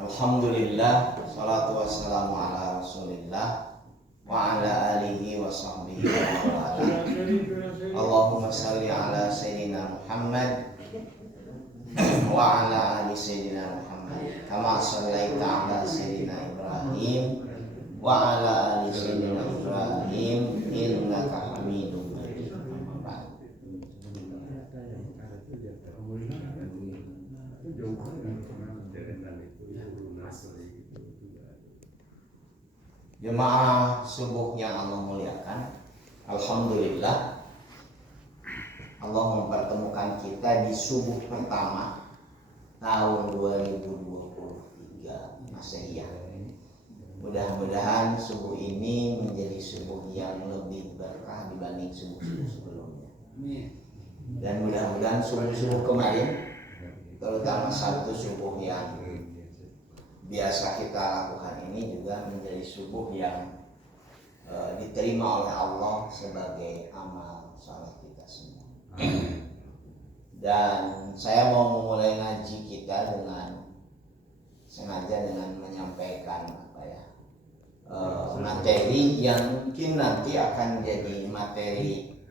Alhamdulillah, salatu wassalamu ala rasulillah wa ala alihi wa sahbihi wa ala. Allahumma salli ala sayyidina Muhammad wa ala ali sayyidina Muhammad kama sallaita ala sayyidina Ibrahim wa ala ali sayyidina Ibrahim innaka Hamidum Majid. Jemaah subuh yang Allah muliakan, alhamdulillah Allah mempertemukan kita di subuh pertama tahun 2023 Masehi. Mudah-mudahan subuh ini menjadi subuh yang lebih berkah dibanding subuh-subuh sebelumnya. Dan mudah-mudahan subuh-subuh kemarin, terutama satu subuh yang biasa kita lakukan ini juga menjadi subuh yang diterima oleh Allah sebagai amal saleh kita semua. Dan saya mau memulai ngaji kita dengan sengaja dengan menyampaikan materi yang mungkin nanti akan jadi materi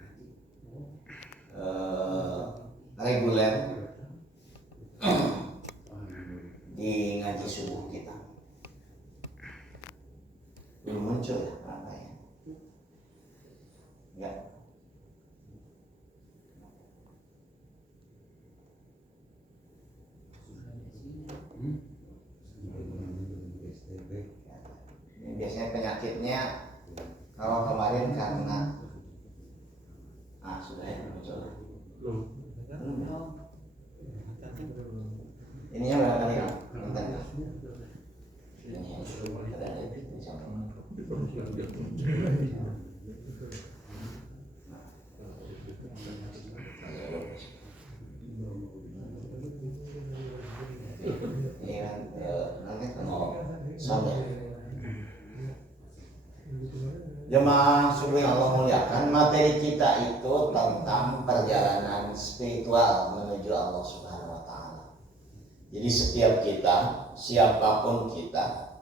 reguler di ngaji subuh kita. Belum muncul ya rangkaian? Ya. Ini biasanya penyakitnya kalau kemarin karena sudah ya muncul. Ininya berapa kali kan? Bentar. Ini ada di sana. Ini kan nanti kalau sampai jemaah subuh yang Allah muliakan, materi kita itu tentang perjalanan spiritual menuju Allah Subhanahu wa Ta'ala. Jadi setiap kita, siapapun kita,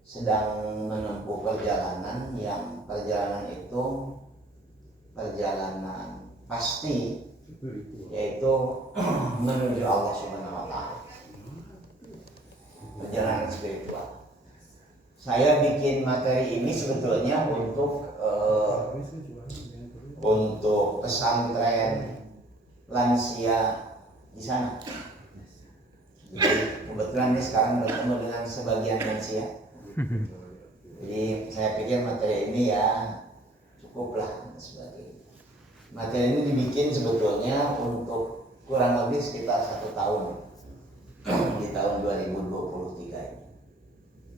sedang menempuh perjalanan yang perjalanan itu perjalanan pasti, yaitu menuju Allah Subhanahu wa Ta'ala. Perjalanan spiritual. Saya bikin materi ini sebetulnya untuk pesantren lansia di sana. Jadi kebetulan ini sekarang bertemu dengan sebagian lansia. Jadi saya pikir materi ini ya cukuplah sebagai materi ini dibikin sebetulnya untuk kurang lebih sekitar 1 tahun di tahun 2023 ini.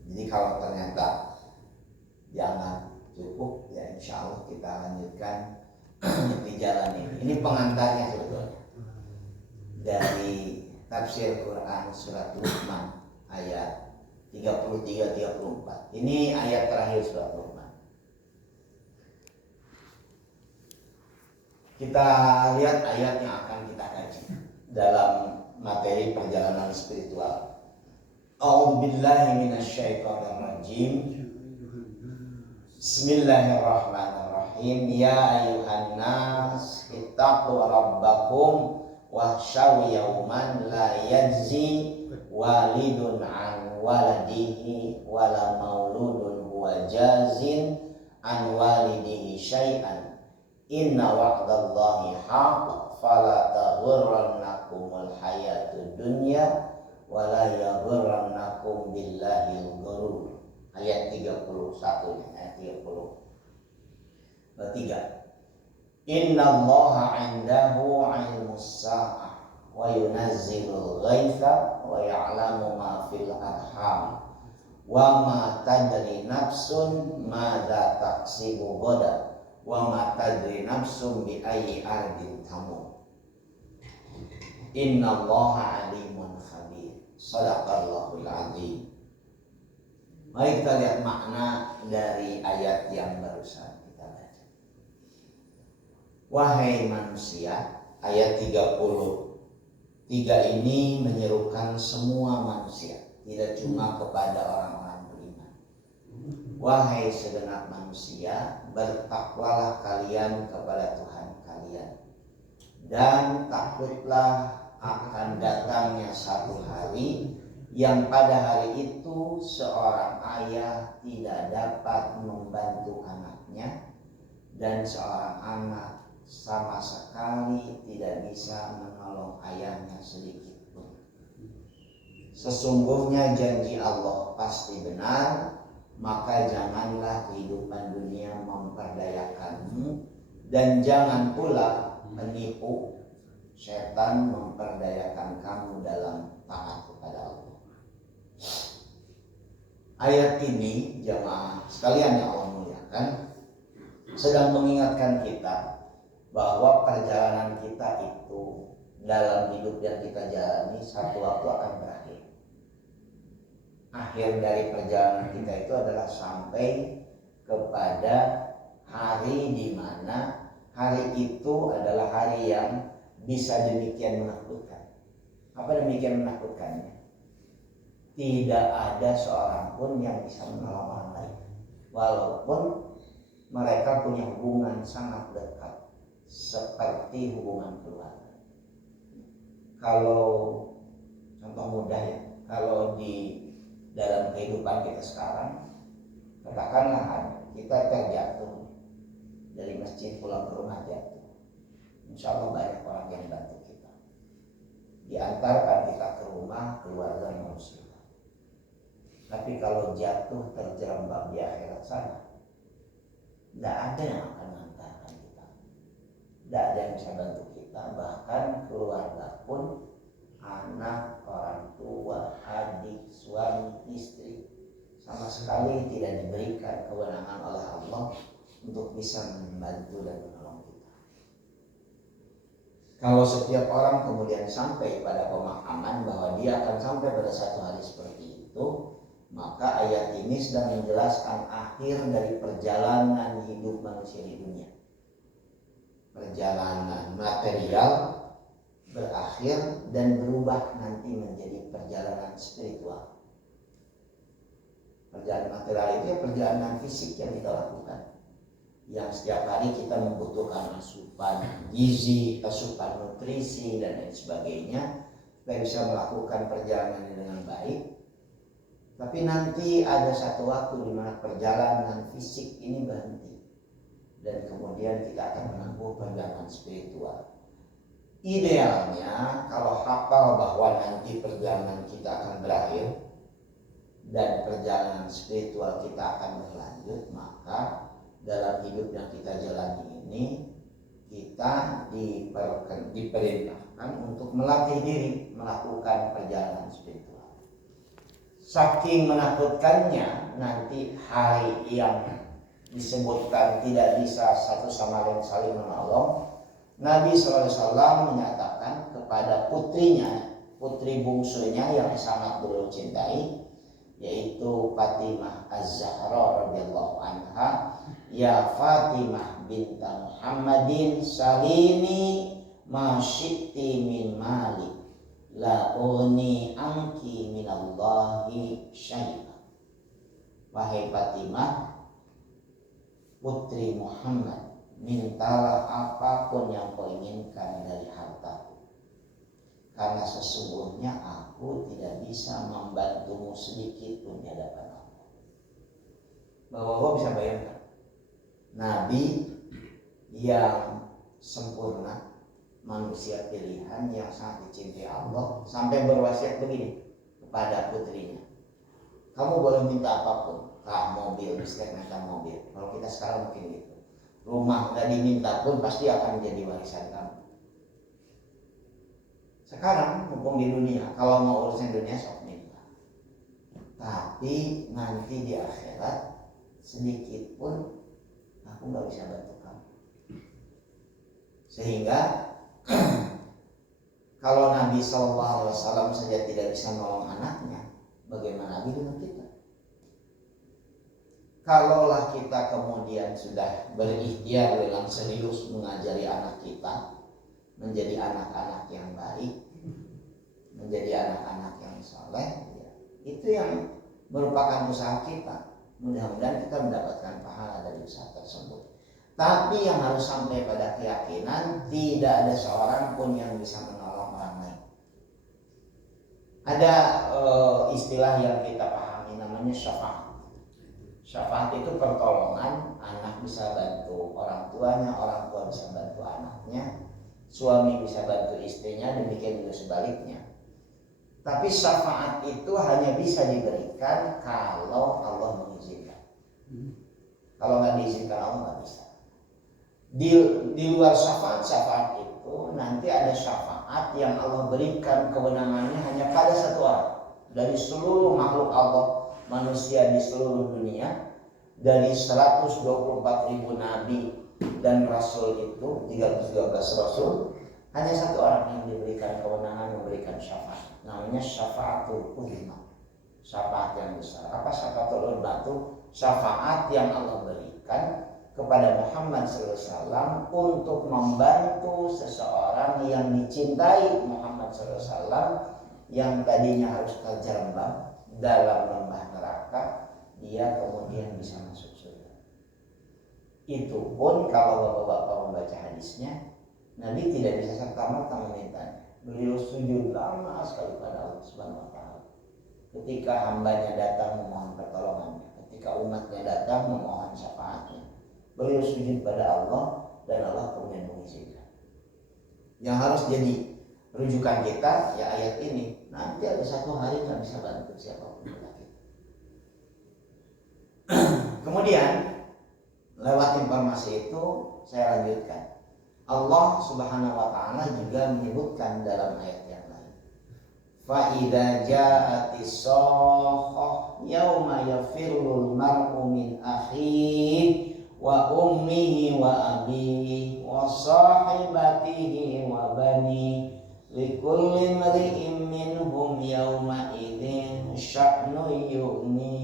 Jadi kalau ternyata jangan cukup, ya insya Allah kita lanjutkan di jalan ini. Ini pengantarnya sebetulnya dari tafsir Quran surat Luqman ayat 33-34. Ini ayat terakhir surat Luqman. Kita lihat ayat yang akan kita kaji dalam materi perjalanan spiritual. A'udzubillahi minasyaitonirrajim. Bismillahirrahmanirrahim. Ya ayyuhan nas ittaqu rabbakum wahsyaw yawman la yajzi walidun an waladihi wala mauludun huwa jazin an walidihi syai'an inna wa'dallahi haqq fala taghurrannakumul hayatud dunya wala yaghurrannakum billahil ghurur. Ayat 31 ayat 33. Innallaha 'indahu 'ilmus sa'ah wa yunazzilul ghaitha wa ya'lamu ma fil arham wa ma tadri nafsun madza taksibu ghadan wa ma tadri nafsun bi ayyi ardin tamut. Innallaha 'alimun khabir. Shadaqallahul 'azim. Mari kita lihat makna dari ayat yang barusan kita baca. Wahai manusia, ayat 33 ini menyerukan semua manusia. tidak cuma kepada orang-orang beriman. Wahai segenap manusia, bertakwalah kalian kepada Tuhan kalian, dan takutlah akan datangnya satu hari yang pada hari itu seorang ayah tidak dapat membantu anaknya, dan seorang anak sama sekali tidak bisa menolong ayahnya sedikit pun. Sesungguhnya janji Allah pasti benar, maka janganlah kehidupan dunia memperdayakanmu, dan jangan pula menipu setan memperdayakan kamu dalam taat kepada Allah. Ayat ini jamaah sekalian yang Allah muliakan sedang mengingatkan kita bahwa perjalanan kita itu dalam hidup yang kita jalani satu waktu akan berakhir. Akhir dari perjalanan kita itu adalah sampai kepada hari di mana hari itu adalah hari yang bisa demikian menakutkan. Apa demikian menakutkannya? Tidak ada seorang pun yang bisa menolong orang lain, walaupun mereka punya hubungan sangat dekat seperti hubungan keluarga. Kalau contoh mudah ya, kalau di dalam kehidupan kita sekarang, katakanlah kita terjatuh dari masjid pulang ke rumah jatuh, insya Allah banyak orang yang bantu kita, diantarkan kita ke rumah keluarga manusia. Tapi kalau jatuh terjerembab di akhirat sana, tidak ada yang akan mengantarkan kita, tidak ada yang bisa bantu kita. Bahkan keluarga pun, anak, orang tua, adik, suami, istri, sama sekali tidak diberikan kewenangan oleh Allah untuk bisa membantu dan menolong kita. Kalau setiap orang kemudian sampai pada pemahaman bahwa dia akan sampai pada satu hari seperti itu, maka ayat ini sedang menjelaskan akhir dari perjalanan hidup manusia di dunia. Perjalanan material berakhir dan berubah nanti menjadi perjalanan spiritual. Perjalanan material itu ya perjalanan fisik yang kita lakukan, yang setiap hari kita membutuhkan asupan gizi, asupan nutrisi dan lain sebagainya supaya bisa melakukan perjalanan dengan baik. Tapi nanti ada satu waktu di mana perjalanan fisik ini berhenti, dan kemudian kita akan menempuh perjalanan spiritual. Idealnya kalau hafal bahwa nanti perjalanan kita akan berakhir dan perjalanan spiritual kita akan berlanjut, maka dalam hidup yang kita jalani ini kita diperintahkan untuk melatih diri melakukan perjalanan spiritual. Saking menakutkannya nanti hari yang disebutkan tidak bisa satu sama lain saling menolong, Nabi SAW menyatakan kepada putrinya, putri bungsunya yang sangat beliau cintai, yaitu Fatimah Az-Zahra radhiyallahu anha, ya Fatimah binta Muhammadin salini ma syi'ti min mali la uni anki minallahi syai'a. Wahai Fatimah, putri Muhammad, mintalah apapun yang kau inginkan dari hartaku, karena sesungguhnya aku tidak bisa membantumu sedikit pun di hadapan Allah. Bapak-bapak bisa bayangkan Nabi yang sempurna, manusia pilihan yang sangat dicintai Allah, sampai berwasiat begini kepada putrinya, kamu boleh minta apapun, mobil, biskit, minta mobil. Kalau kita sekarang mungkin gitu, rumah nggak diminta pun pasti akan menjadi warisan kamu. Sekarang mumpung di dunia, kalau mau urusan dunia sok minta, tapi nanti di akhirat sedikit pun aku nggak bisa bantu kamu. Sehingga kalau Nabi SAW saja tidak bisa menolong anaknya, bagaimana lagi dengan kita? Kalaulah kita kemudian sudah berikhtiar dengan serius mengajari anak kita menjadi anak-anak yang baik, menjadi anak-anak yang saleh, Itu yang merupakan usaha kita. Mudah-mudahan kita mendapatkan pahala dari usaha tersebut. Tapi yang harus sampai pada keyakinan tidak ada seorang pun yang bisa menolong orang lain. Ada istilah yang kita pahami namanya syafaat. Syafaat itu pertolongan, anak bisa bantu orang tuanya, orang tua bisa bantu anaknya, suami bisa bantu istrinya, demikian juga sebaliknya. Tapi syafaat itu hanya bisa diberikan kalau Allah mengizinkan. Kalau nggak diizinkan Allah nggak bisa. Di luar syafaat itu nanti ada syafaat yang Allah berikan kewenangannya hanya pada satu orang dari seluruh makhluk Allah, manusia di seluruh dunia, dari 124.000 nabi dan rasul itu 313 rasul, hanya satu orang yang diberikan kewenangan memberikan syafaat, namanya syafaatul uzma, syafaat yang besar. Apa syafaatul uzma itu? Syafaat yang Allah berikan kepada Muhammad SAW untuk membantu seseorang yang dicintai Muhammad SAW yang tadinya harus terjerembab dalam lembah neraka, dia kemudian bisa masuk surga. Itu pun kalau bapak-bapak membaca hadisnya, Nabi tidak bisa serta-merta memintanya. Beliau sujud lama sekali pada Allah Subhanahu wa taala. Ketika hambanya datang memohon pertolongannya, ketika umatnya datang memohon syafaatnya, beliau sujud pada Allah dan Allah kemudian mengizinkan. Yang harus jadi rujukan kita ya ayat ini. Nanti ada satu hari nggak bisa bantu siapapun kita. Kemudian lewat informasi itu saya lanjutkan. Allah Subhanahu wa taala juga menyebutkan dalam ayat yang lain. Fa idza ja'atis shakhah yauma yafirrul mar'u min akhihi wa ummihi wa abihi wa sahibatihi wa bani likulli imri'in minhum yauma idzin sya'nu yughni.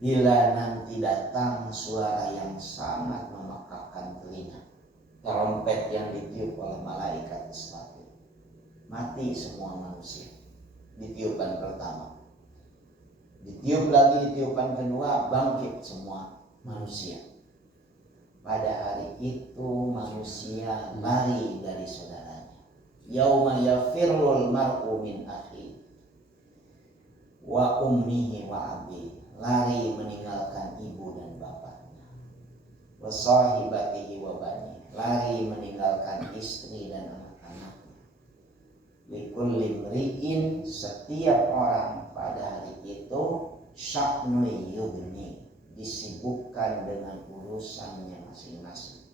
Bila nanti datang suara yang sangat memekakkan telinga, trompet yang ditiup oleh malaikat Israfil, mati semua manusia di tiupan pertama, ditiup lagi di tiupan kedua, bangkit semua manusia. Pada hari itu manusia lari dari saudaranya. Yauma yafirrul mar'u min akhi wa ummihi wa abihi, lari meninggalkan ibu dan bapaknya. Wa sahibatihi wa bani, lari meninggalkan istri dan anak-anaknya. Likulli imri'in, setiap orang pada hari itu sya'nu yughni, disibukkan dengan urusannya masing-masing.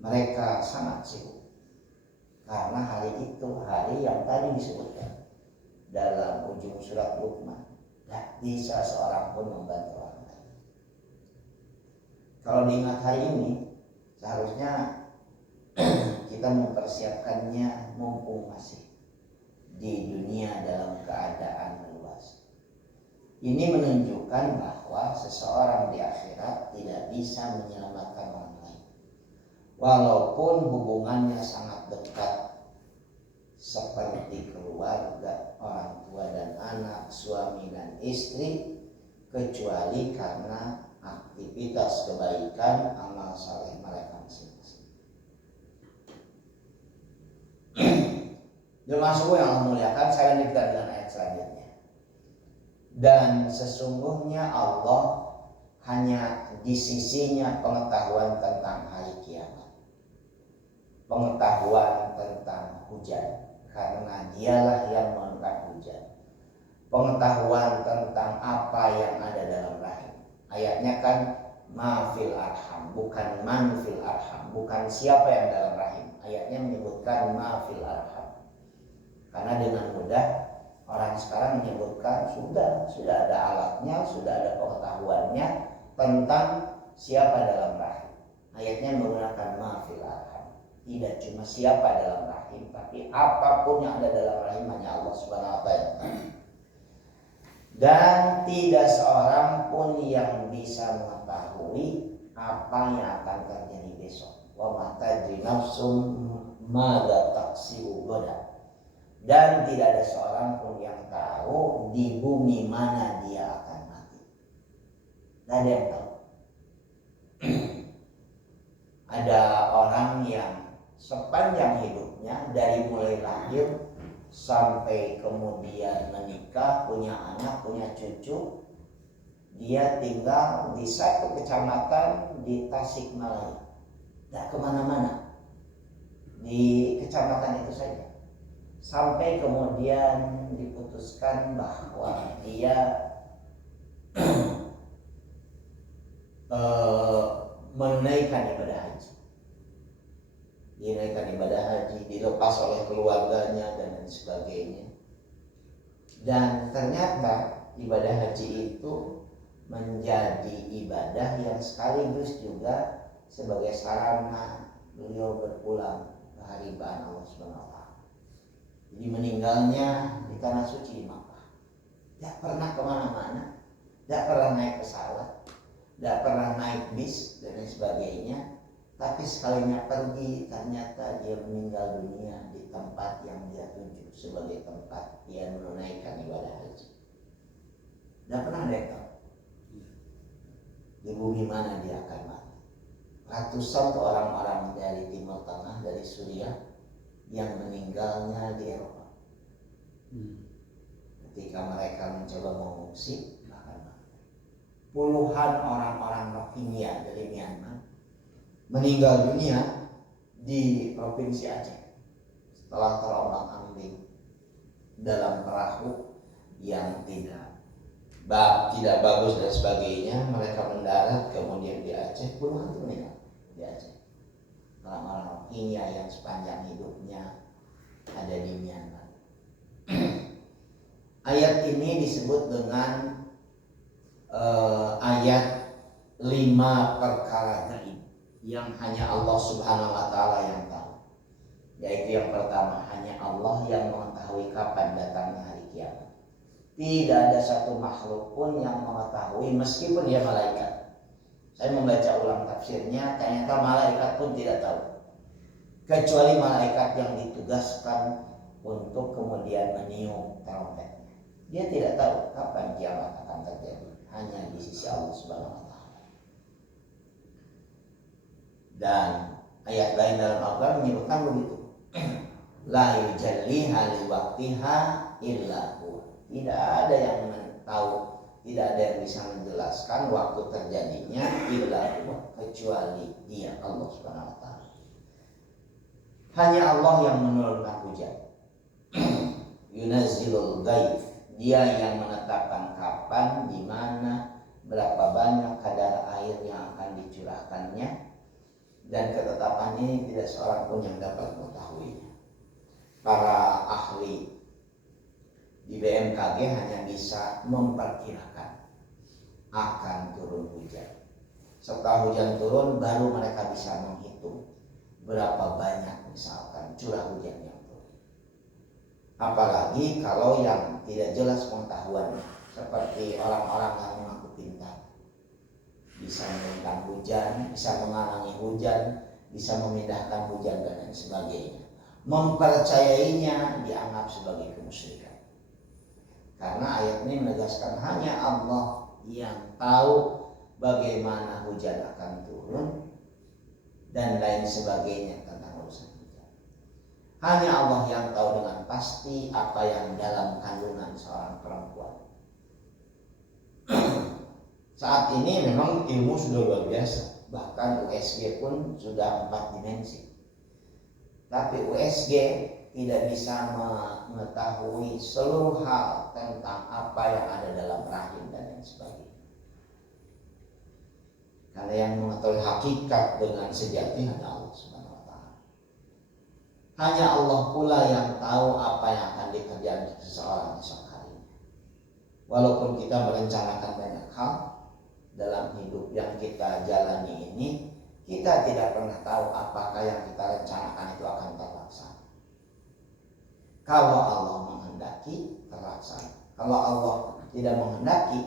Mereka sangat sibuk karena hari itu hari yang tadi disebutkan dalam ujung surat Luqman. Tidak bisa seorang pun membantu orang lain. Kalau diingat hari ini, seharusnya kita mempersiapkannya mumpung masih di dunia dalam keadaan luas. Ini menunjukkan bahwa seseorang di akhirat tidak bisa menyelamatkan orang lain. Walaupun hubungannya sangat dekat seperti keluarga, orang tua dan anak, suami dan istri, kecuali karena aktivitas kebaikan, amal saleh mereka masing-masing. Jemaah subuh yang Allah muliakan, saya lanjutkan dengan ayat selanjutnya. Dan sesungguhnya Allah hanya di sisinya pengetahuan tentang hari kiamat, pengetahuan tentang hujan, karena dialah yang menurunkan hujan, pengetahuan tentang apa yang ada dalam rahim. Ayatnya kan ma fil arham, bukan man fil arham, bukan siapa yang dalam rahim. Ayatnya menyebutkan ma fil arham, karena dengan mudah orang sekarang menyebutkan sudah ada alatnya, sudah ada pengetahuannya tentang siapa dalam rahim. Ayatnya menggunakan ma fil arham. Tidak cuma siapa dalam rahim, tapi apapun yang ada dalam rahim hanya Allah Subhanahu wa taala. Dan tidak seorang pun yang bisa mengetahui apa yang akan terjadi besok. Wa ma tadri nafsum madza taksibu ghadan. Dan tidak ada seorang pun yang tahu di bumi mana dia akan mati. Tidak ada yang tahu. Ada orang yang sepanjang hidupnya dari mulai lahir sampai kemudian menikah, punya anak, punya cucu, dia tinggal di satu kecamatan di Tasikmalaya, tidak kemana-mana, di kecamatan itu saja, sampai kemudian diputuskan bahwa dia menunaikan ibadah haji. Dinaikkan ibadah haji, dilepas oleh keluarganya dan lain sebagainya. Dan ternyata ibadah haji itu menjadi ibadah yang sekaligus juga sebagai sarana beliau berpulang ke hariban Allah Subhanahu wa taala. Jadi meninggalnya di tanah suci di Makkah. Tidak pernah kemana-mana, tidak pernah naik pesawat, tidak pernah naik bis dan lain sebagainya. Tapi sekalinya pergi ternyata dia meninggal dunia di tempat yang dia tuju sebagai tempat dia menunaikan ibadah haji. Tidak pernah ada yang tahu di bumi mana dia akan mati. Ratusan orang-orang dari Timur Tengah, dari Suriah yang meninggalnya di Eropa. Ketika mereka mencoba mengungsi, bahkan puluhan orang-orang Rohingya dari Myanmar meninggal dunia di provinsi Aceh setelah terombang-ambing dalam perahu yang tidak bagus dan sebagainya. Mereka mendarat kemudian di Aceh, puluhan itu meninggal di Aceh. Orang-orang Rohingya yang sepanjang hidupnya ada di Myanmar. Ayat ini disebut dengan ayat 5 perkara gaib yang hanya Allah Subhanahu wa taala yang tahu. Yaitu yang pertama, hanya Allah yang mengetahui kapan datangnya hari kiamat. Tidak ada satu makhluk pun yang mengetahui, meskipun dia malaikat. Saya membaca ulang tafsirnya, ternyata malaikat pun tidak tahu. Kecuali malaikat yang ditugaskan untuk kemudian meniup trompetnya. Dia tidak tahu kapan kiamat akan terjadi. Hanya di sisi Allah Subhanahu wa taala. Dan ayat lain dalam Al-Quran menyebutkan begitu. La yujalliha liwaqtiha illa huwa. Tidak ada yang tahu, tidak ada yang bisa menjelaskan waktu terjadinya illa huwa, kecuali Dia, Allah Subhanahu wa taala. Hanya Allah yang menurunkan hujan. Yunazzilul ghaib. Dia yang menetapkan kapan, di mana, berapa banyak kadar air yang akan dicurahkannya. Dan ketetapan ini tidak seorang pun yang dapat mengetahuinya. Para ahli di BMKG hanya bisa memperkirakan akan turun hujan. Setelah hujan turun, baru mereka bisa menghitung berapa banyak misalkan curah hujan yang turun. Apalagi kalau yang tidak jelas pengetahuannya, seperti orang-orang yang mengaku pintar, bisa menentang hujan, bisa menghalangi hujan, bisa memindahkan hujan dan lain sebagainya. Mempercayainya dianggap sebagai kemusyrikan. Karena ayat ini menegaskan hanya Allah yang tahu bagaimana hujan akan turun dan lain sebagainya tentang urusan hujan. Hanya Allah yang tahu dengan pasti apa yang dalam kandungan seorang perempuan. Saat ini memang ilmu sudah luar biasa, bahkan USG pun sudah 4 dimensi. Tapi USG tidak bisa mengetahui seluruh hal tentang apa yang ada dalam rahim dan lain sebagainya. Karena yang mengetahui hakikat dengan sejati hanya Allah Subhanahu wa taala. Hanya Allah pula yang tahu apa yang akan dikerjakan seseorang esok harinya. Walaupun kita merencanakan banyak hal dalam hidup yang kita jalani ini, kita tidak pernah tahu apakah yang kita rencanakan itu akan terlaksana. Kalau Allah menghendaki, terlaksana. Kalau Allah tidak menghendaki,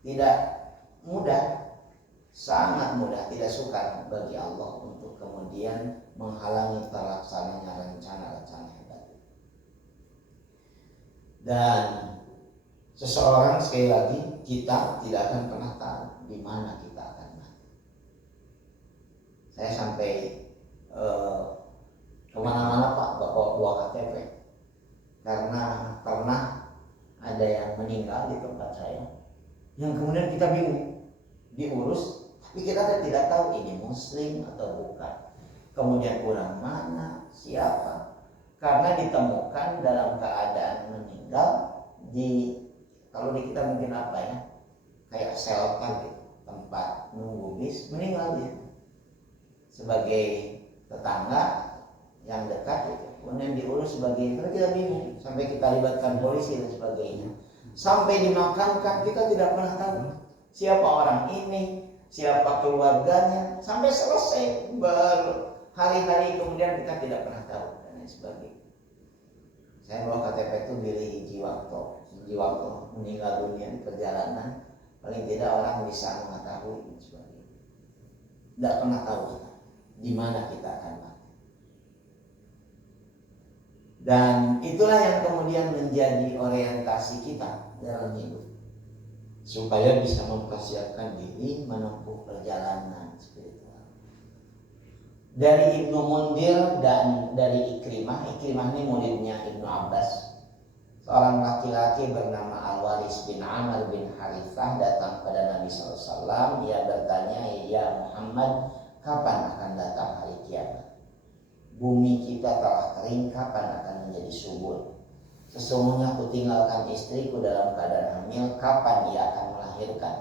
tidak mudah, sangat mudah, tidak sukar bagi Allah untuk kemudian menghalangi terlaksananya rencana-rencana hebat. Dan seseorang, sekali lagi, kita tidak akan pernah tahu di mana kita akan mati. Saya sampai kemana-mana Pak bawa KTP, karena pernah ada yang meninggal di tempat saya, yang kemudian kita bingung diurus, tapi kita tidak tahu ini muslim atau bukan, kemudian orang mana, siapa, karena ditemukan dalam keadaan meninggal di, kalau di kita mungkin apa ya, kayak shelter gitu, tempat nunggu bis, meninggal dia sebagai tetangga yang dekat gitu. Kemudian diurus sebagai, karena kita bingung, sampai kita libatkan polisi dan sebagainya, sampai dimakamkan kita tidak pernah tahu siapa orang ini, siapa keluarganya, sampai selesai berhari-hari kemudian kita tidak pernah tahu dan lain sebagainya. Saya bawa KTP itu pilih hiji waktu meninggal dunia di perjalanan, paling tidak orang bisa mengetahui dan sebagainya. Tidak pernah tahu kita di mana kita akan mati. Dan itulah yang kemudian menjadi orientasi kita dalam hidup, supaya bisa mempersiapkan diri menempuh perjalanan spiritual. Dari Ibnu Mundir dan dari Ikrimah ini muridnya Ibnu Abbas, seorang laki-laki bernama Al-Waris bin Amr bin Harithah datang pada Nabi SAW. Ia bertanya, "Ya Muhammad, kapan akan datang hari kiamat? Bumi kita telah kering, kapan akan menjadi subur? Sesungguhnya aku tinggalkan istriku dalam keadaan hamil, kapan ia akan melahirkan?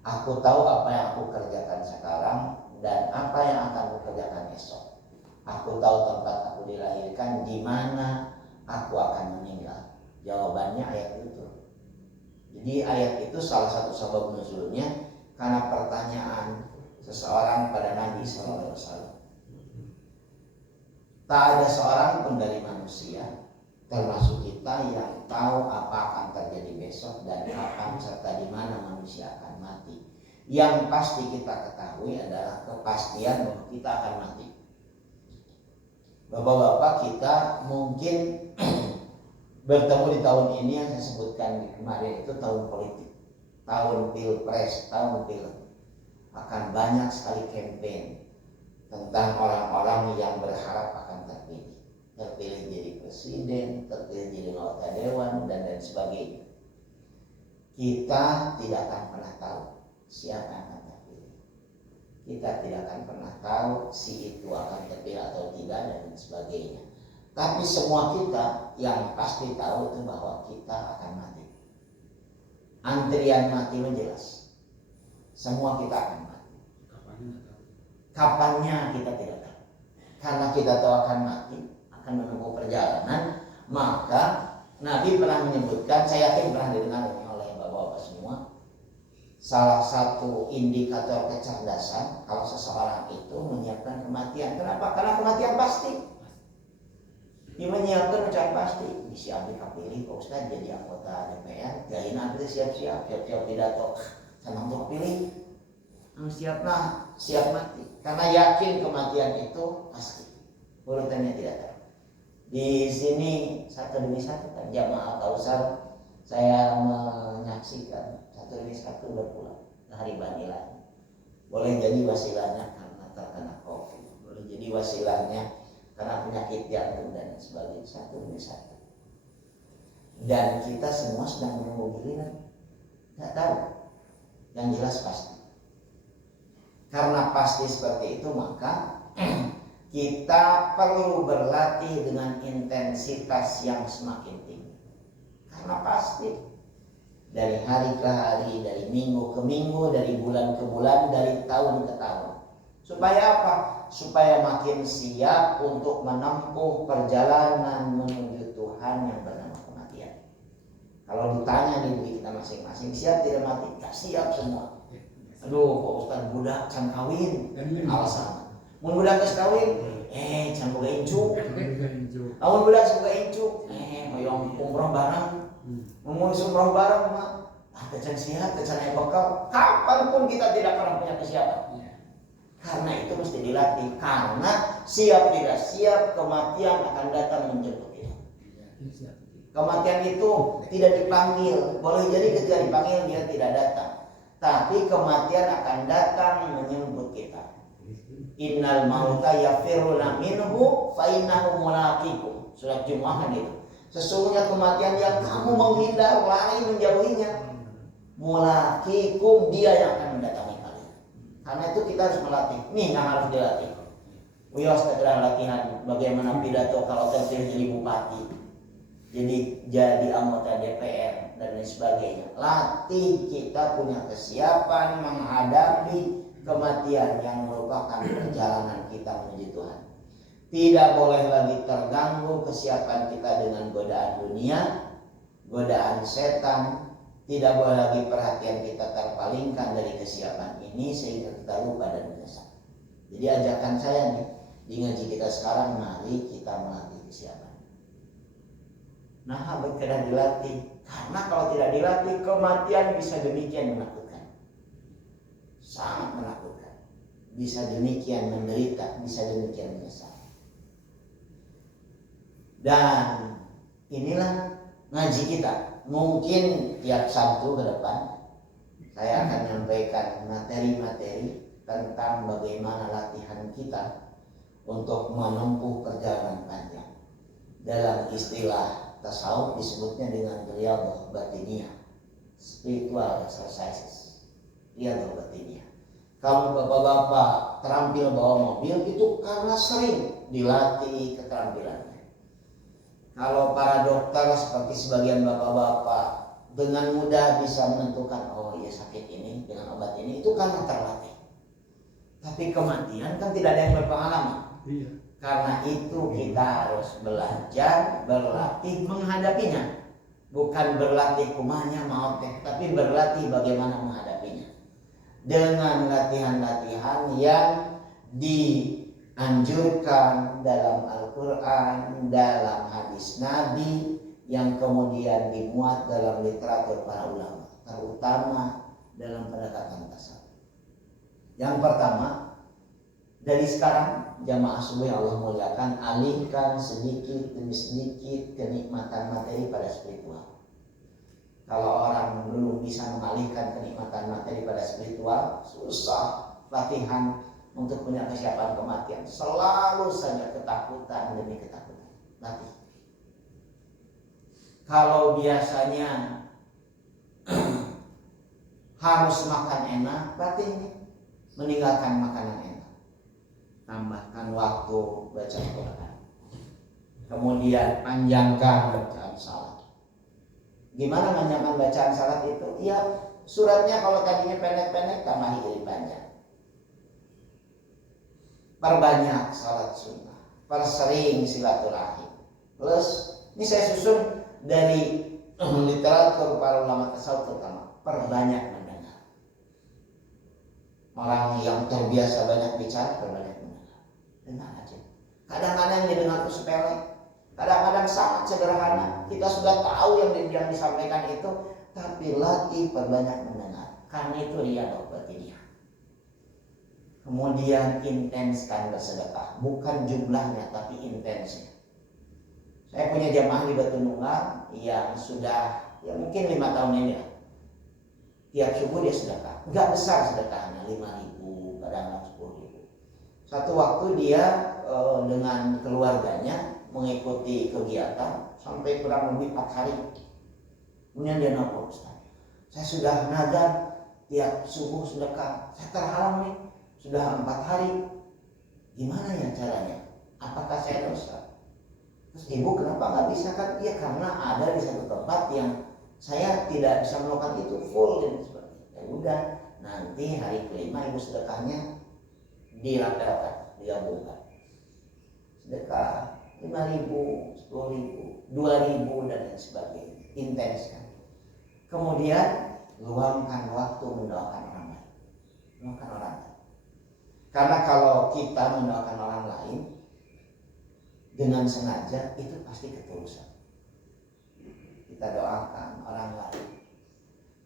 Aku tahu apa yang aku kerjakan sekarang dan apa yang akan aku kerjakan esok. Aku tahu tempat aku dilahirkan, di mana aku akan meninggal." Jawabannya ayat itu. Jadi ayat itu salah satu sebab nuzulnya karena pertanyaan seseorang pada Nabi SAW. Tak ada seorang pun dari manusia, termasuk kita, yang tahu apa akan terjadi besok dan kapan serta di mana manusia akan mati. Yang pasti kita ketahui adalah kepastian bahwa kita akan mati. Bapak-bapak, kita mungkin bertemu di tahun ini yang saya sebutkan kemarin itu tahun politik, tahun pilpres, tahun pileg. Akan banyak sekali campaign tentang orang-orang yang berharap akan terpilih jadi presiden, terpilih jadi anggota dewan dan lain sebagainya. Kita tidak akan pernah tahu siapa yang akan terpilih. Kita tidak akan pernah tahu si itu akan terpilih atau tidak dan lain sebagainya. Tapi semua kita yang pasti tahu itu bahwa kita akan mati. Antrian mati jelas. Semua kita akan mati. Kapannya kita tidak tahu. Karena kita tahu akan mati, akan menempuh perjalanan, maka Nabi pernah menyebutkan, saya yakin pernah didengar oleh bapak-bapak semua, salah satu indikator kecerdasan kalau seseorang itu menyiapkan kematian. Kenapa? Karena kematian pasti. Dia menyiapkan ucapan pasti. Bisa pilih Pak Ustadz jadi anggota DPR, jadi nanti siap-siap pidato. Senang untuk pilih, siap mati. Karena yakin kematian itu pasti. Urutannya tidak tahu. Di sini satu demi satu kan jamaah Al-Kautsar, saya menyaksikan satu demi satu berpulang hari Banilan. Boleh jadi wasilahnya karena terkena COVID, boleh jadi wasilahnya karena penyakit jantung dan sebagainya, satu demi satu. Dan kita semua sedang menunggu giliran, tidak tahu. Yang jelas pasti. Karena pasti seperti itu, maka kita perlu berlatih dengan intensitas yang semakin tinggi. Karena pasti dari hari ke hari, dari minggu ke minggu, dari bulan ke bulan, dari tahun ke tahun. Supaya apa? Supaya makin siap untuk menempuh perjalanan menuju Tuhan yang bernama kematian. Kalau ditanya di diri kita masing-masing, siap tidak mati? Tak siap semua. Aduh, Pak Ustadz budak can kawin, alasan. Mun budak geus kawin, can boga incu. Lamun budak boga incu, hoyong umroh bareng. Mun umroh bareng mah, teu can siap, teu can aya bekal. Kapanpun kita tidak pernah punya kesiapan. Karena itu mesti dilatih. Karena siap tidak siap kematian akan datang menjemput kita. Kematian itu tidak dipanggil. Boleh jadi ketika dipanggil dia tidak datang. Tapi kematian akan datang menyebut kita. Innal mauta yafiruna minhu fa innahu mulaqikum. Surat Jumu'ah itu. Sesungguhnya kematian yang kamu menghindar, lari menjauhinya. Mulaqikum, dia yang akan mendatangi kalian. Karena itu kita harus melatih. Nih yang harus dilatih. Wios adalah latihan bagaimana pidato kalau terpilih jadi bupati, jadi anggota DPR dan lain sebagainya. Latih kita punya kesiapan menghadapi kematian yang merupakan perjalanan kita menuju Tuhan. Tidak boleh lagi terganggu kesiapan kita dengan godaan dunia, godaan setan. Tidak boleh lagi perhatian kita terpalingkan dari kesiapan ini sehingga kita lupa dan menyesal. Jadi ajakan saya nih di ngaji kita sekarang, mari kita melatih kesiapan. Nah, berkenan dilatih. Karena kalau tidak dilatih, kematian bisa demikian menakutkan. Sangat menakutkan. Bisa demikian menderita, bisa demikian menyesal. Dan inilah ngaji kita. Mungkin tiap Sabtu ke depan saya akan menyampaikan materi-materi tentang bagaimana latihan kita untuk menempuh perjalanan panjang. Dalam istilah tasawuf disebutnya dengan riyadhah batiniyah, spiritual exercises. Riyadhah batiniyah. Kalau bapak-bapak terampil bawa mobil itu karena sering dilatih keterampilannya. Kalau para dokter seperti sebagian bapak-bapak dengan mudah bisa menentukan, oh ya sakit ini dengan obat ini, itu karena terlatih. Tapi kematian kan tidak ada yang berpengalaman. Iya. Karena itu kita harus belajar, berlatih menghadapinya. Bukan berlatih kumanya maut, tapi berlatih bagaimana menghadapinya. Dengan latihan-latihan yang dianjurkan dalam Al-Quran, dalam hadis Nabi, yang kemudian dimuat dalam literatur para ulama, terutama dalam pendekatan tasawuf. Yang pertama, dari sekarang jamaah subuh yang Allah muliakan, alihkan sedikit demi sedikit kenikmatan materi pada spiritual. Kalau orang belum bisa mengalihkan kenikmatan materi pada spiritual, susah. Latihan untuk punya kesiapan kematian, selalu saja ketakutan demi ketakutan. Latih. Kalau biasanya harus makan enak, latih meninggalkan makanan enak. Tambahkan waktu baca Quran. Kemudian panjangkan bacaan salat. Gimana panjangkan bacaan salat itu? Ya suratnya kalau tadinya pendek-pendek tambahi jadi panjang. Perbanyak salat sunnah, persering silaturahim. Plus ini saya susun dari literatur para ulama tasawuf terutama, perbanyak mendengar. Orang yang terbiasa banyak bicara, perbanyak mendengar. Dengar aja. Kadang-kadang yang didengar itu sepele, kadang-kadang sangat sederhana. Kita sudah tahu yang disampaikan itu, tapi latih perbanyak mendengar. Karena itu riyadhah batiniyah. Kemudian intenskan bersedekah, bukan jumlahnya tapi intensnya. Saya punya jamaah di Batu Nunggal yang sudah ya mungkin 5 tahun ini ya. Tiap subuh dia sedekah, enggak besar sedekahnya, 5.000, kadang 10.000. Satu waktu dia dengan keluarganya mengikuti kegiatan sampai kurang lebih 4 hari. Kemudian dia nelfon, Ustaz, saya sudah nazar tiap subuh sedekah, saya terhalang nih. Sudah 4 hari, gimana ya caranya? Apakah saya dosa? Terus ibu kenapa nggak bisa kan? Iya karena ada di satu tempat yang saya tidak bisa melakukan itu full dan sebagainya. Ya udah, nanti hari kelima ibu sedekahnya dirapelkan, digabungkan. Sedekah 5.000, 10.000, 2.000 dan lain sebagainya. Intens kan. Kemudian luangkan waktu mendoakan orang lain. Mendoakan orang lain. Karena kalau kita mendoakan orang lain dengan sengaja, itu pasti ketulusan. Kita doakan orang lain,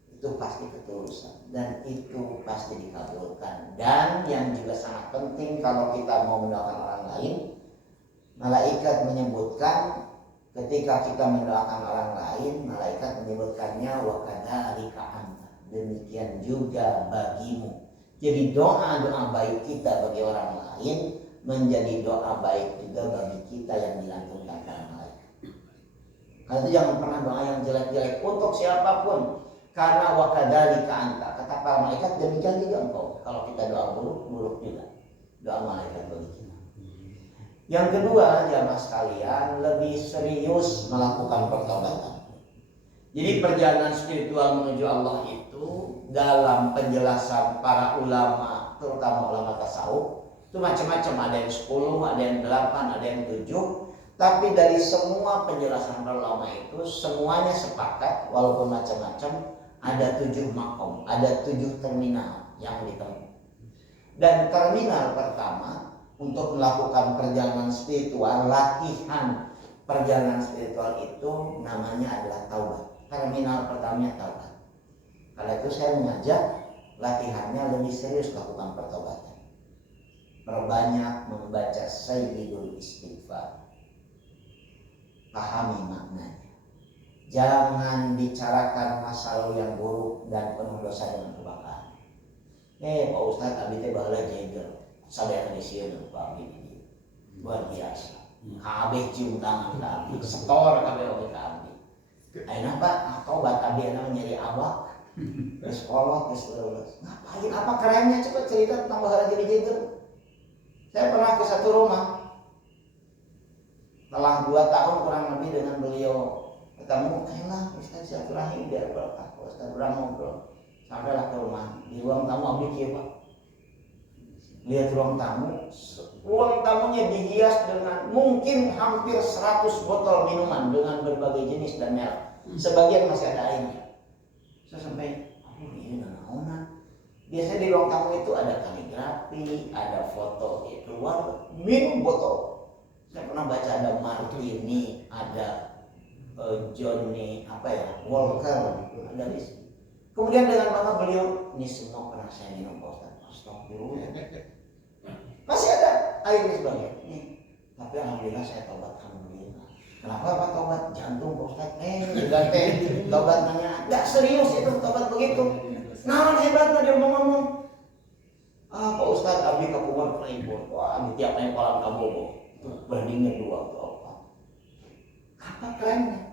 itu pasti ketulusan dan itu pasti dikabulkan. Dan yang juga sangat penting kalau kita mau mendoakan orang lain, malaikat menyebutkan ketika kita mendoakan orang lain, malaikat menyebutkannya wa kadzalika anta, demikian juga bagimu. Jadi doa-doa baik kita bagi orang lain menjadi doa baik juga bagi kita yang dilantunkan para malaikat. Karena itu jangan pernah doa yang jelek-jelek untuk siapapun. Karena wa kadzalika anta, kata para malaikat, demikian juga engkau. Kalau kita doa buruk juga doa malaikat bagi kita. Yang kedua, jamaah sekalian, lebih serius melakukan pertobatan. Jadi perjalanan spiritual menuju Allah itu dalam penjelasan para ulama, terutama ulama tasawuf, itu macam-macam, ada yang 10, ada yang 8, ada yang 7. Tapi dari semua penjelasan para ulama itu semuanya sepakat, walaupun macam-macam, ada 7 makom, ada 7 terminal yang ditempuh. Dan terminal pertama untuk melakukan perjalanan spiritual, latihan perjalanan spiritual itu namanya adalah taubat. Terminal pertamanya taubat. Karena itu saya mengajak latihannya lebih serius lakukan pertobatan. Perbanyak membaca Sayyidul Istighfar. Pahami maknanya. Jangan bicarakan masa lalu yang buruk dan penuh dosa dengan kebanggaan. Pak Ustadz, abdi teh baheula jeger. Sadaya di sieun Pak abdi. Luar biasa. Kabeh cium tangan ka abdi, setor kabeh oge ka abdi. Ayeuna Pak, tobat abdi anu nyeri awak. Geus kolot, geus leuleus. Ngapain? Apa kerennya? Coba cerita tentang baheula jadi jeger. Saya pernah ke satu rumah. Setelah 2 tahun kurang lebih dengan beliau ketemu, ayolah Ustaz silaturahmi biar berkah. Ustaz urang ngobrol. Sampailah ke rumah. Di ruang tamu abdi kieu Pak. Lihat ruang tamu. Ruang tamunya dihias dengan mungkin hampir 100 botol minuman dengan berbagai jenis dan merek. Sebagian masih ada airnya. Saya sampai, ini naonan. Biasanya di ruang tamu itu ada kaligrafi, ada foto keluar, minum botol. Saya pernah baca ada Martini, ada Johnny Walker, ada di sini. Kemudian dengan bangga beliau, ini semua pernah saya minum Pak Ustaz. Astagfirullah. Masih ada air di sebagian. Tapi alhamdulillah saya tobat, alhamdulillah. Kenapa Pak tobat? Jantung Pak Ustaz. Ganti tobat nanya. Enggak serius itu tobat begitu. Nah, hebatnya dia ngomong. Pak Ustaz abdi kapungan pripun. Wah, di tiap yang kolam kabogo. Bandingnya 2 atau 4. Apa kerennya?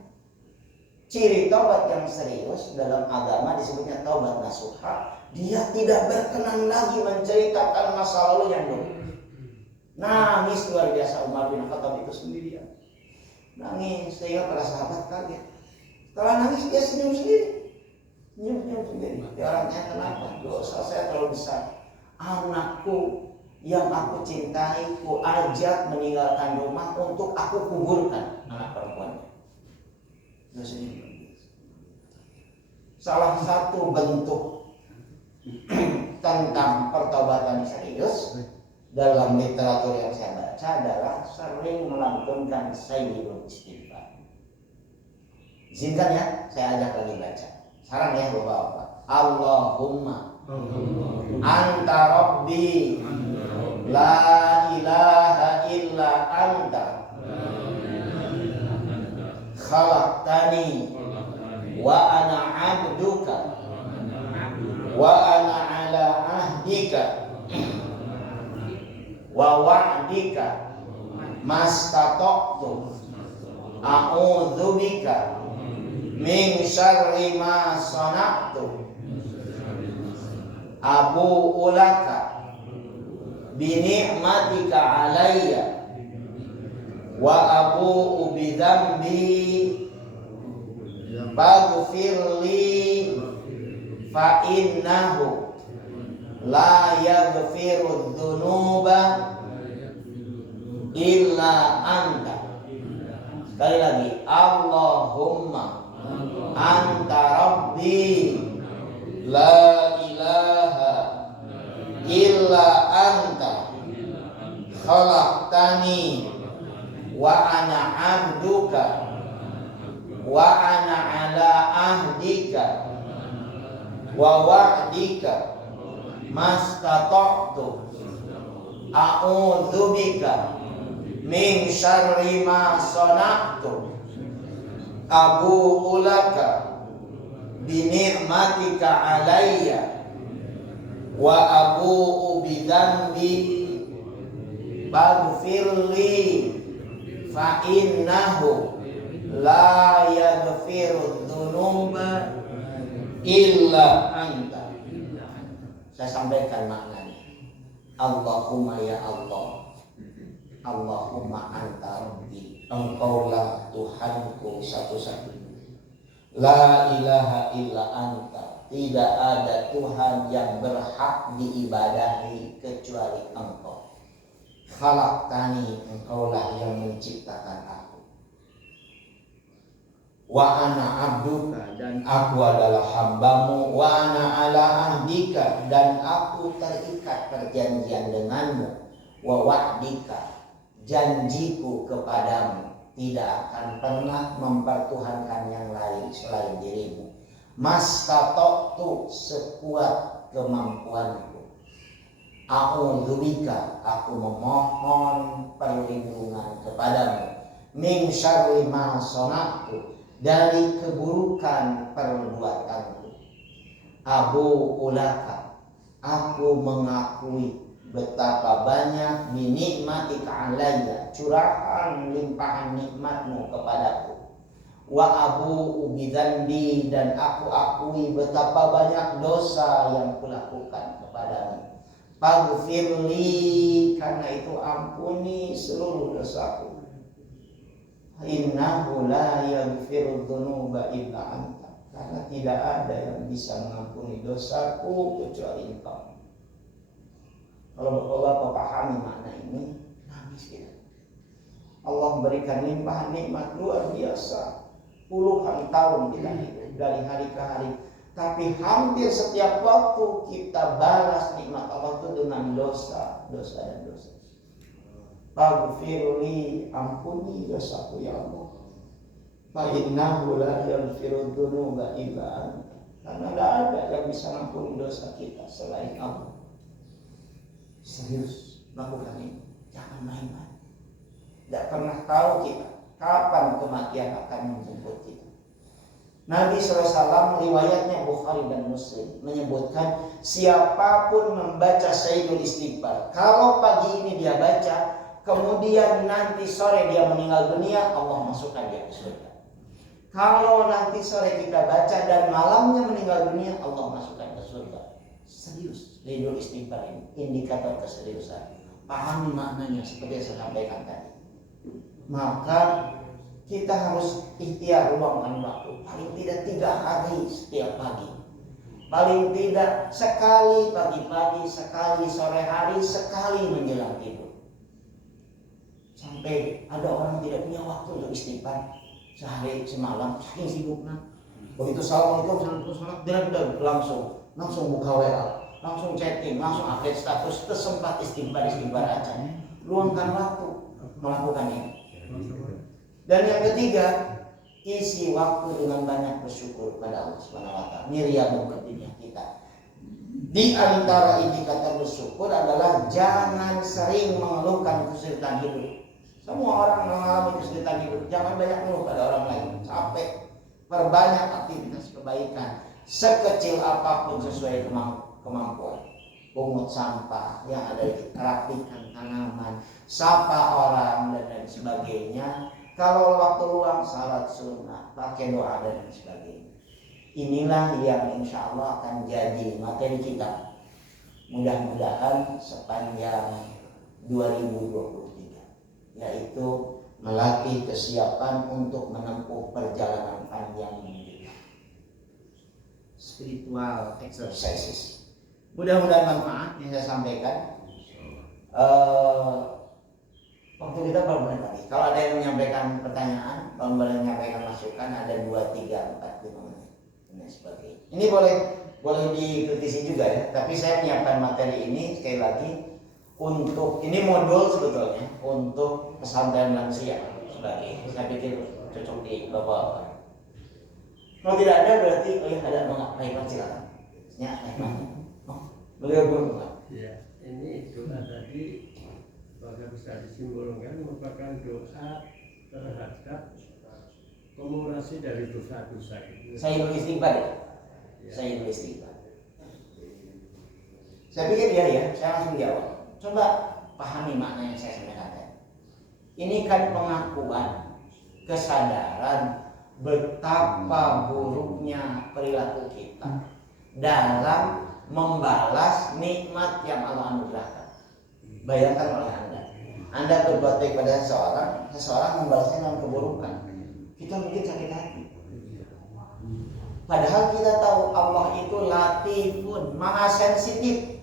Ciri taubat yang serius dalam agama disebutnya taubat nasuha. Dia tidak berkenan lagi menceritakan masa lalu yang buruk. Nangis luar biasa Umar bin Khattab itu sendirian. Nangis sehingga para sahabat kaget. Setelah nangis dia senyum sendiri. Senyum sendiri. Dia orangnya kenapa? Dosa saya terlalu besar. Anakku yang aku cintai, ku ajak meninggalkan rumah untuk aku kuburkan anak perempuannya. Salah satu bentuk tentang pertobatan serius dalam literatur yang saya baca adalah sering melantunkan Sayyidul Istighfar. Izinkan ya, saya ajak lagi baca. Saran ya Bapak-bapak. Allahumma anta rabbi la ilaha illa anta khalaqtani wa ana abduka wa ana ala ahdika wa wa'dika mastata'tu a'udzubika min syarri ma sana'tu abu'u laka bini'matika alayya wa abu'u bidhambi faghfirli fa innahu la yaghfiru dzunuba illa anta. Sekali lagi, Allahumma anta rabbi la ilaha illa anta khalaqtani wa ana abduka wa ana ala ahdika wa wa'dika mastata'tu a'udzubika min syarri ma sana'tu Abu ulaka bini'matika alayya wa abu bidambi faghfirli fa innahu la yaghfiru dzunuba illa anta. Saya sampaikan maknanya. Allahumma ya Allah, Allahumma anta rabbi, engkaulah Tuhanku satu-satunya. La ilaha illa anta, tidak ada Tuhan yang berhak diibadahi kecuali engkau. Khalaqtani, engkaulah yang menciptakan aku. Wa ana abduka, dan aku adalah hambamu. Wa ana ala ahdika, dan aku terikat perjanjian denganmu. Wa wa'dika, janjiku kepadamu, tidak akan pernah mempertuhankan yang lain selain dirimu. Mastata'tu, sekuat kemampuanku. A'udzubika, aku memohon perlindungan kepadamu. Min syarri ma sana'tu, dari keburukan perbuatanku. Abu ulaka, aku mengakui betapa banyak binikmatika alayya, curahan limpahan nikmatmu kepadaku. Wa abu bidzanbi, dan aku akui betapa banyak dosa yang kulakukan kepadamu. Faghfirli, karena itu ampuni seluruh dosaku. Innahu la yaghfiru dzunuba illa anta, karena tidak ada yang bisa mengampuni dosaku kecuali engkau. Kalau Bapak pahami makna ini, nangis kita. Allah memberikan limpahan nikmat luar biasa. Puluhan tahun kita hidup dari hari ke hari, tapi hampir setiap waktu kita balas nikmat Allah itu dengan dosa, dosa dan dosa. Faghfirli, ampuni dosaku ya Allah. Fa innahu la yaghfiru dzunuba illa anta, karena tidak ada yang bisa mengampuni dosa kita selain Allah. Serius lakukan ini, jangan main-main. Tidak pernah tahu kita kapan kematian akan menjemput kita. Nabi SAW, riwayatnya Bukhari dan Muslim, menyebutkan siapapun membaca Sayyidul Istighfar, kalau pagi ini dia baca, kemudian nanti sore dia meninggal dunia, Allah masukkan dia ke surga. Kalau nanti sore kita baca dan malamnya meninggal dunia, Allah masukkan ke surga. Serius, Sayyidul Istighfar ini indikator keseriusan. Pahami maknanya seperti yang saya sampaikan tadi. Maka kita harus ikhtiar luangkan waktu, paling tidak 3 hari setiap pagi, paling tidak sekali pagi-pagi, sekali sore hari, sekali menjelang tidur. Sampai ada orang tidak punya waktu untuk istighfar sehari semalam, saking sibuknya. Begitu assalamualaikum, langsung buka WA, langsung chatting, langsung update status, tersempat istighfar aja. Luangkan waktu melakukan ini. Dan yang ketiga, isi waktu dengan banyak bersyukur pada Allah SWT. Ini riyadhul qadimiyah kita. Di antara indikator bersyukur adalah jangan sering mengeluhkan kesulitan hidup. Semua orang mengalami kesulitan hidup, jangan banyak mengeluh pada orang lain. Sampai perbanyak aktivitas kebaikan, sekecil apapun sesuai kemampuan. Pungut sampah yang ada di rapikan tanaman, sapa orang dan lain sebagainya. Kalau waktu luang salat sunnah, pakai doa dan lain sebagainya. Inilah yang insya Allah akan jadi materi kita. Mudah-mudahan sepanjang 2023, yaitu melatih kesiapan untuk menempuh perjalanan panjang menuju spiritual exercises. Mudah-mudahan manfaat yang saya sampaikan. Waktu kita berapa menit lagi? Kalau ada yang menyampaikan pertanyaan, kalau boleh menyampaikan masukan, ada 2, 3, 4, 5 menit dan sebagainya. Ini boleh dikritisi juga ya. Tapi saya menyiapkan materi ini sekali lagi untuk ini modul sebetulnya untuk pesantren lansia sebagai. Saya pikir cocok di bapak. Kalau tidak ada berarti ada mengapa silakan. Ya, beliau berdoa. Ya, ini doa tadi maka bisa disimpulkan merupakan doa terhadap Memurasi dari dosa-dosa itu. Sayyidul istighfar ya? Ya. Sayyidul istighfar. Saya pikir ya, saya langsung jawab. Coba pahami makna yang saya sampaikan tadi. Ini kan pengakuan, kesadaran betapa buruknya perilaku kita dalam membalas nikmat yang Allah anugerahkan. Bayangkan oleh Anda berbuat baik pada seseorang membalasnya dengan keburukan. Kita mungkin sakit hati. Padahal kita tahu Allah itu latifun, maha sensitif.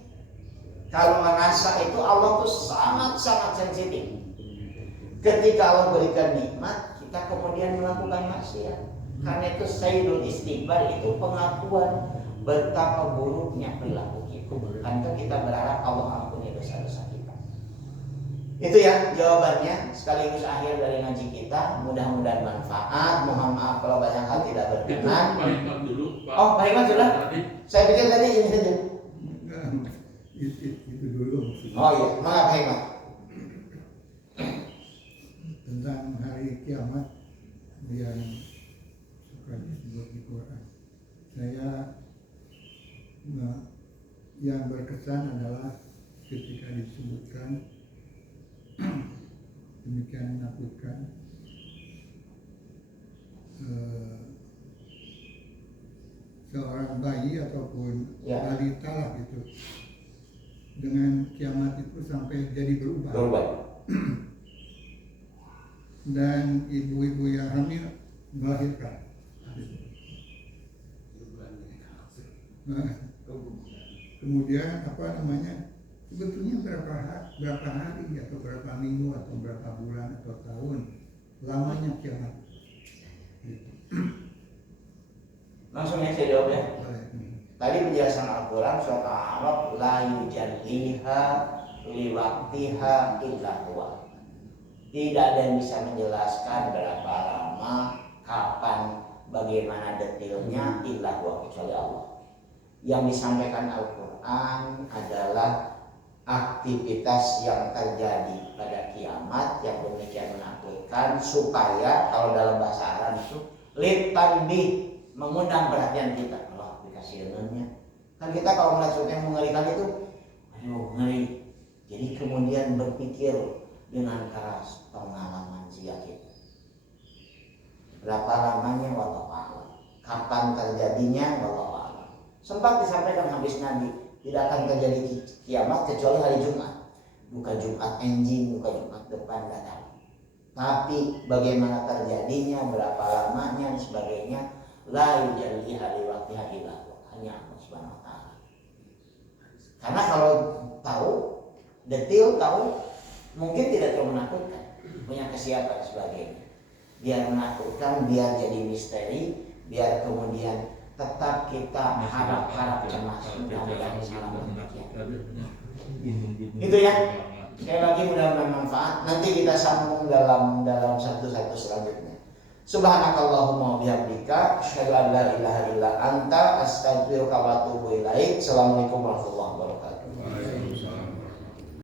Kalau merasa itu Allah tuh sangat-sangat sensitif. Ketika Allah berikan nikmat, kita kemudian melakukan maksiat. Karena itu sayyidul istighfar itu pengakuan betapa buruknya perilaku kita. Karena kita berharap Allah ampuni dosa-dosa kita. Itu ya jawabannya, sekaligus akhir dari ngaji kita. Mudah-mudahan manfaat. Mohon maaf kalau banyak hal tidak berkenan. Pak dulu, Pak. Oh, Pak Iman sudah? Saya pikir tadi ini saja. Itu dulu maksudnya. Oh iya, maaf Pak Iman. Tentang hari kiamat yang suka disebut di Quran. Saya yang berkesan adalah ketika disebutkan demikian menakutkan, seorang bayi ataupun Ya. balita lah gitu, dengan kiamat itu sampai jadi berubah. Dan ibu-ibu yang hamil melahirkan. Nah, kemudian apa namanya? Sebetulnya berapa hari atau berapa minggu atau berapa bulan atau tahun lamanya kiamat. Langsung ya saya jawab ya. Boleh. Tadi penjelasan Al-Quran surat Al-A'raf, la yujalliha liwaktiha illa huwa. Tidak ada yang bisa menjelaskan berapa lama, kapan, bagaimana detailnya illa huwa, kecuali Allah. Yang disampaikan Al-Quran adalah aktivitas yang terjadi pada kiamat yang demikian menakutkan, supaya kalau dalam bahasa Arab itu litanbih, mengundang perhatian kita. Allah dikasih ilmunya. Kan kita kalau melihat sesuatu yang mengerikan itu, aduh ngeri. Jadi kemudian berpikir dengan keras pengalaman jika kita. Berapa lamanya wallahu a'lam. Kapan terjadinya wallahu a'lam. Sempat disampaikan habis Nabi, tidak akan terjadi kiamat kecuali hari Jumat. Bukan Jumat enjing, bukan Jumat depan datang. Tapi bagaimana terjadinya, berapa lamanya dan sebagainya, la yujalliha liwaqtiha illa huwa, hanya Allah Subhanahu wa taala. Karena kalau tahu detail, tahu mungkin tidak terlalu menakutkan, punya kesiapan sebagainya. Biar menakutkan, biar jadi misteri, biar kemudian tetap kita harap-harap cemas. Mudah-mudahan salam demikian. Itu ya. Sekali lagi mudah-mudahan manfaat. Nanti kita sambung dalam satu-satu selanjutnya. Subhanakallahumma bihamdika asyhadu an la ilaha illa anta astaghfiruka wa atubu ilaik. Assalamualaikum warahmatullahi wabarakatuh.